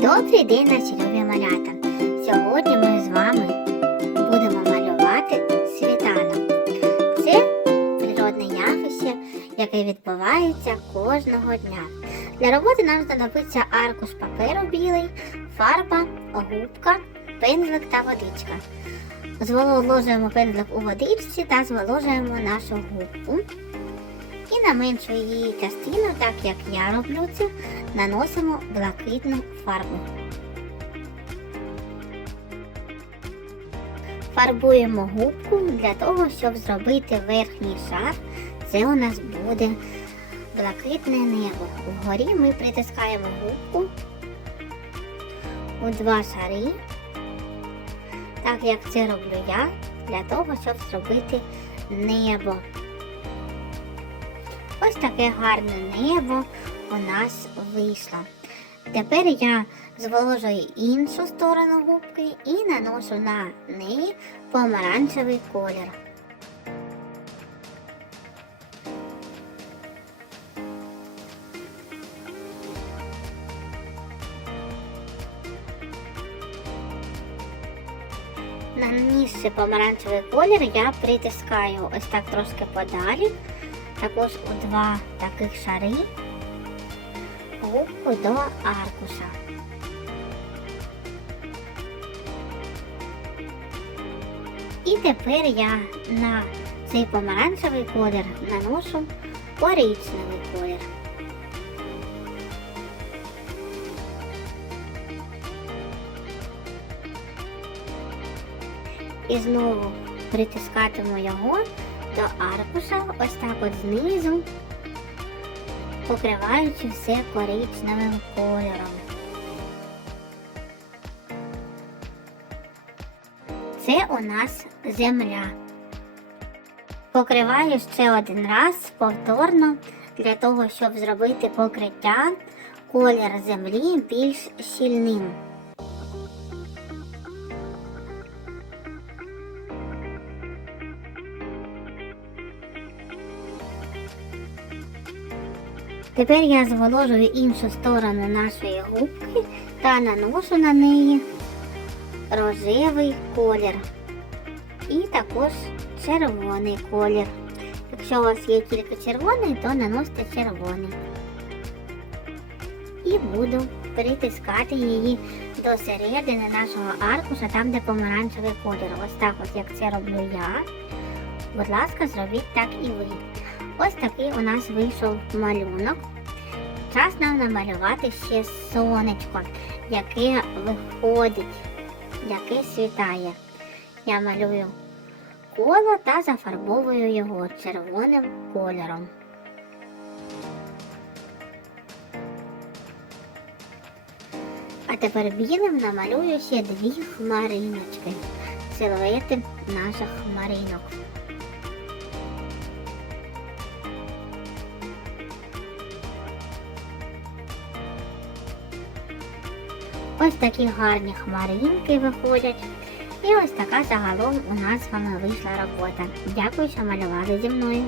Добрий день, наші любі малята! Сьогодні ми з вами будемо малювати світанок. Це природне явище, яке відбувається кожного дня. Для роботи нам знадобиться аркуш паперу білий, фарба, губка, пензлик та водичка. Зволожуємо пензлик у водичці та зволожуємо нашу губку. І на меншу її частину, так як я роблю це, наносимо блакитну фарбу. Фарбуємо губку для того, щоб зробити верхній шар. Це у нас буде блакитне небо. Вгорі ми притискаємо губку у два шари, так як це роблю я, для того, щоб зробити небо. Ось таке гарне небо у нас вийшло. Тепер я зволожую іншу сторону губки і наношу на неї помаранчевий колір. Нанісши помаранчевий колір, я притискаю ось так трошки подалі, також у два таких шари губку до аркуша. І тепер я на цей помаранчевий колір наношу коричневий колір. І знову притискатиму його до аркуша, ось так от знизу, покриваючи все коричневим кольором. Це у нас земля. Покриваю ще один раз повторно для того, щоб зробити покриття колір землі більш щільним. Тепер я зволожую іншу сторону нашої губки та наношу на неї рожевий колір і також червоний колір. Якщо у вас є тільки червоний, то наносите червоний. І буду притискати її до середини нашого аркуша, там де помаранчевий колір. Ось так, от як це роблю я. Будь ласка, зробіть так і ви. Ось такий у нас вийшов малюнок. Час нам намалювати ще сонечко, яке виходить, яке світає. Я малюю коло та зафарбовую його червоним кольором. А тепер білим намалюю ще дві хмариночки, силуети наших хмаринок. Ось такі гарні хмаринки виходять. І ось така загалом у нас з вами вийшла робота. Дякую, що малювали зі мною.